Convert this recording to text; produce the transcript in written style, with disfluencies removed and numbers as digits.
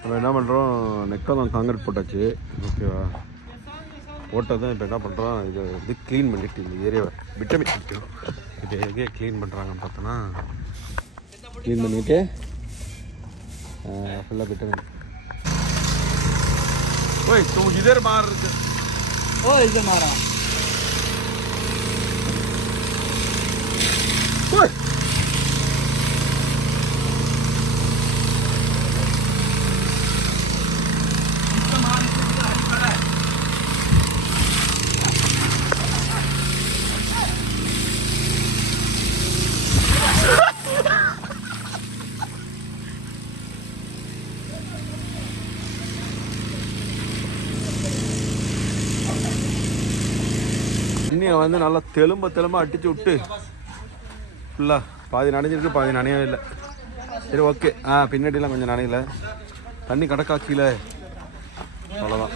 நம்ம என்ன பண்ணுறோம், நெக்கெல்லாம் காங்கிரீட் போட்டாச்சு. ஓகேவா, போட்டால் தான் இப்போ என்ன பண்ணுறோம், இதை வந்து க்ளீன் பண்ணிவிட்டு இந்த ஏரியாவை விட்டமின் பிடிக்கும். இது எங்கே க்ளீன் பண்ணுறாங்கன்னு பார்த்தோன்னா, க்ளீன் பண்ணிவிட்டு ஃபுல்லாக விட்டமின். ஓய் तुम इधर मार ओ इधर मारा ओए தண்ணியை வந்து நல்லா தெலும்ப அடிச்சு விட்டு ஃபுல்லாக பாதி நனைஞ்சிருக்கு, பாதி நனையவே இல்லை. சரி ஓகே. பின்னாடிலாம் கொஞ்சம் நனையல, தண்ணி கடக்கா கீழே, அவ்வளோதான்.